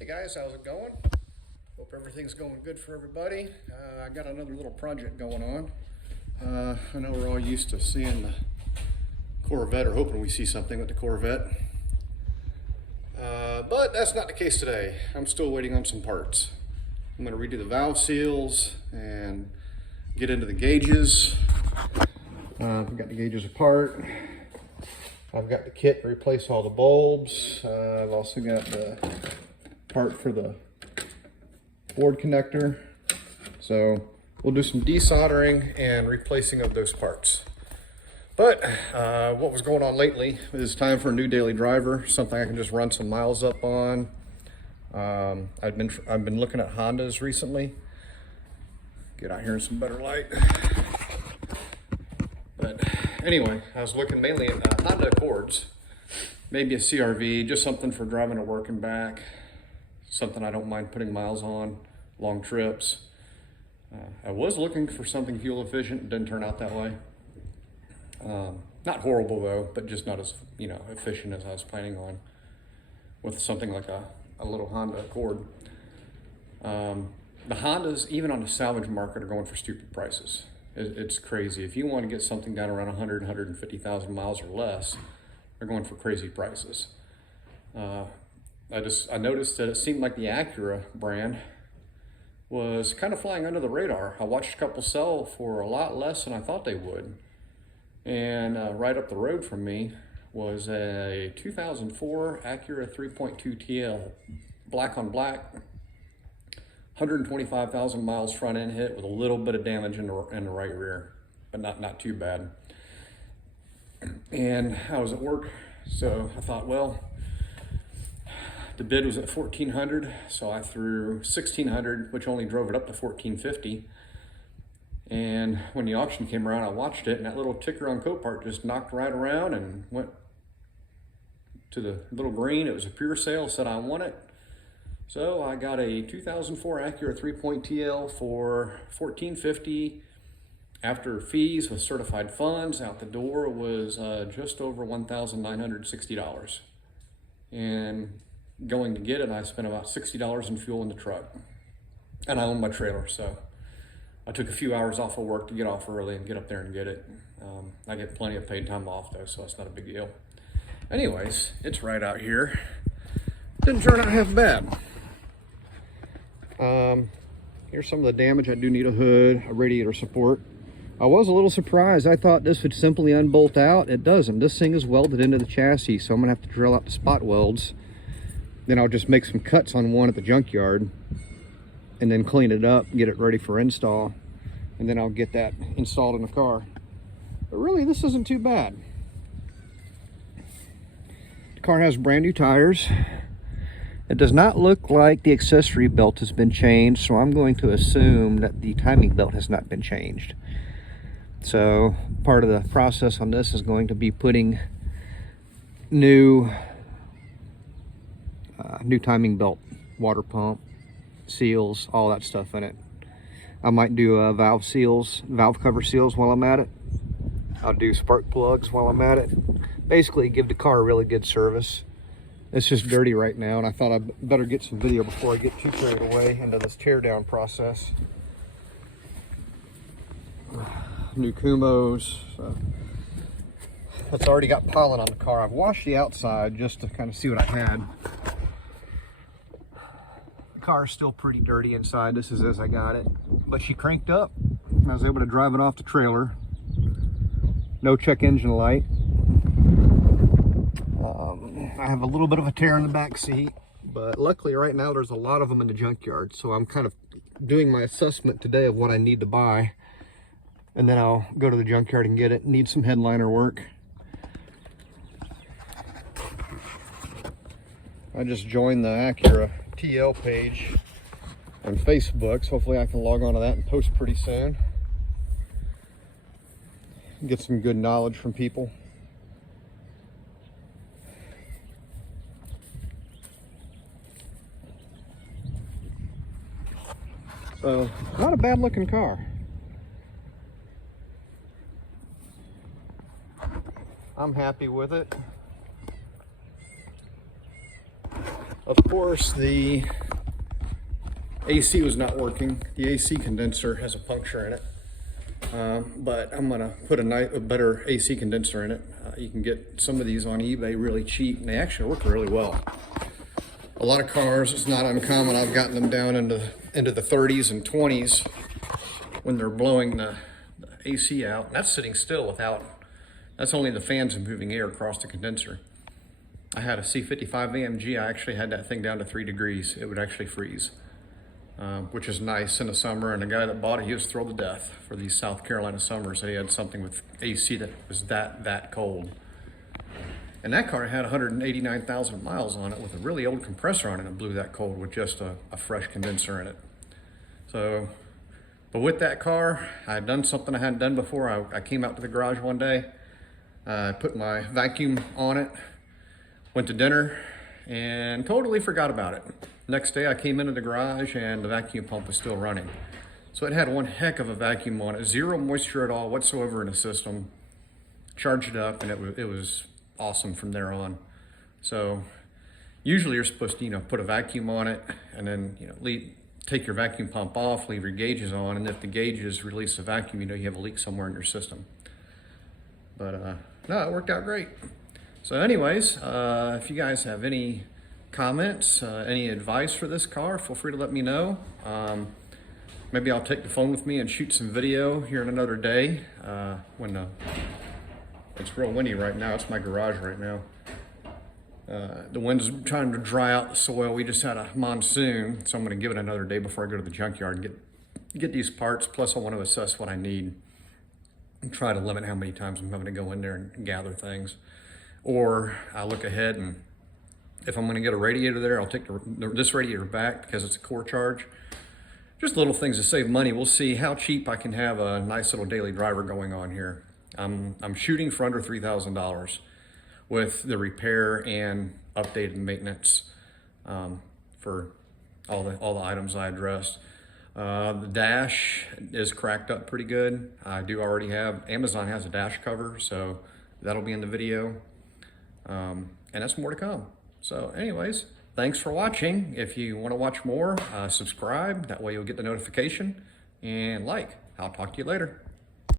Hey guys, how's it going? Hope everything's going good for everybody. I got another little project going on. I know we're all used to seeing the Corvette, or hoping we see something with the Corvette. But that's not the case today. I'm still waiting on some parts. I'm going to redo the valve seals and get into the gauges. I've got the gauges apart. I've got the kit to replace all the bulbs. I've also got the part for the board connector. So we'll do some desoldering and replacing of those parts. But what was going on lately is time for a new daily driver, something I can just run some miles up on. I've been looking at Hondas recently. Get out here in some better light. But anyway, I was looking mainly at Honda Accords, maybe a CRV, just something for driving to work and back. Something I don't mind putting miles on, long trips. I was looking for something fuel efficient. It didn't turn out that way. Not horrible though, but just not as efficient as I was planning on with something like a little Honda Accord. The Hondas, even on the salvage market, are going for stupid prices. It's crazy. If you want to get something down around 100, 150,000 miles or less, they're going for crazy prices. I noticed that it seemed like the Acura brand was kind of flying under the radar. I watched a couple sell for a lot less than I thought they would. And right up the road from me was a 2004 Acura 3.2 TL, black on black, 125,000 miles front end hit with a little bit of damage in the right rear, but not too bad. And I was at work, so I thought, well, the bid was at $1,400, so I threw $1,600, which only drove it up to $1,450. And when the auction came around, I watched it, and that little ticker on Copart just knocked right around and went to the little green. It was a pure sale, said I want it. So I got a 2004 Acura 3.TL for $1,450. After fees with certified funds, out the door was just over $1,960. And going to get it, I spent about $60 in fuel in the truck. And I own my trailer, so I took a few hours off of work to get off early and get up there and get it. I get plenty of paid time off though, so it's not a big deal. Anyways, it's right out here. Didn't turn out half bad. Here's some of the damage. I do need a hood, a radiator support. I was a little surprised. I thought this would simply unbolt out. It doesn't. This thing is welded into the chassis, so I'm gonna have to drill out the spot welds. Then I'll just make some cuts on one at the junkyard and then clean it up, get it ready for install, and then I'll get that installed in the car. But really, this isn't too bad. The car has brand new tires. It does not look like the accessory belt has been changed, so I'm going to assume that the timing belt has not been changed. So part of the process on this is going to be putting new timing belt, water pump, seals, all that stuff in it. I might do valve cover seals while I'm at it. I'll do spark plugs while I'm at it. Basically give the car a really good service. It's just dirty right now, and I thought I'd better get some video before I get too carried away into this tear down process. New Kumos. It's already got pollen on the car. I've washed the outside just to kind of see what I had. The car is still pretty dirty inside. This is as I got it, but she cranked up. I was able to drive it off the trailer. No check engine light. I have a little bit of a tear in the back seat, but luckily right now there's a lot of them in the junkyard, so I'm kind of doing my assessment today of what I need to buy, and then I'll go to the junkyard and get it. Need some headliner work. I just joined the Acura TL page on Facebook, so hopefully I can log on to that and post pretty soon. Get some good knowledge from people. So, not a bad looking car. I'm happy with it. Of course, the AC was not working. The AC condenser has a puncture in it. But I'm gonna put a better AC condenser in it. You can get some of these on eBay really cheap, and they actually work really well. A lot of cars, it's not uncommon. I've gotten them down into the 30s and 20s when they're blowing the AC out. And that's sitting still without, that's only the fans moving air across the condenser. I had a C55 AMG. I actually had that thing down to 3 degrees. It would actually freeze, which is nice in the summer. And the guy that bought it, he was thrilled to death for these South Carolina summers that he had something with AC that was that cold. And that car had 189,000 miles on it with a really old compressor on it, and it blew that cold with just a fresh condenser in it. So, but with that car, I had done something I hadn't done before. I came out to the garage one day, put my vacuum on it, went to dinner, and totally forgot about it. Next day I came into the garage and the vacuum pump was still running. So it had one heck of a vacuum on it, zero moisture at all whatsoever in the system. Charged it up, and it was awesome from there on. So usually you're supposed to, put a vacuum on it and then, take your vacuum pump off, leave your gauges on, and if the gauges release the vacuum, you have a leak somewhere in your system. But no, it worked out great. So anyways, if you guys have any comments, any advice for this car, feel free to let me know. Maybe I'll take the phone with me and shoot some video here in another day when it's real windy right now. It's my garage right now. The wind's trying to dry out the soil. We just had a monsoon, so I'm going to give it another day before I go to the junkyard and get these parts. Plus, I want to assess what I need and try to limit how many times I'm having to go in there and gather things. Or I look ahead, and if I'm going to get a radiator there, I'll take this radiator back because it's a core charge. Just little things to save money. We'll see how cheap I can have a nice little daily driver going on here. I'm shooting for under $3,000 with the repair and updated maintenance for all the items I addressed. The dash is cracked up pretty good. I do already have, Amazon has a dash cover, so that'll be in the video. And that's more to come. So anyways, thanks for watching. If you want to watch more, subscribe. That way you'll get the notification, and like. I'll talk to you later.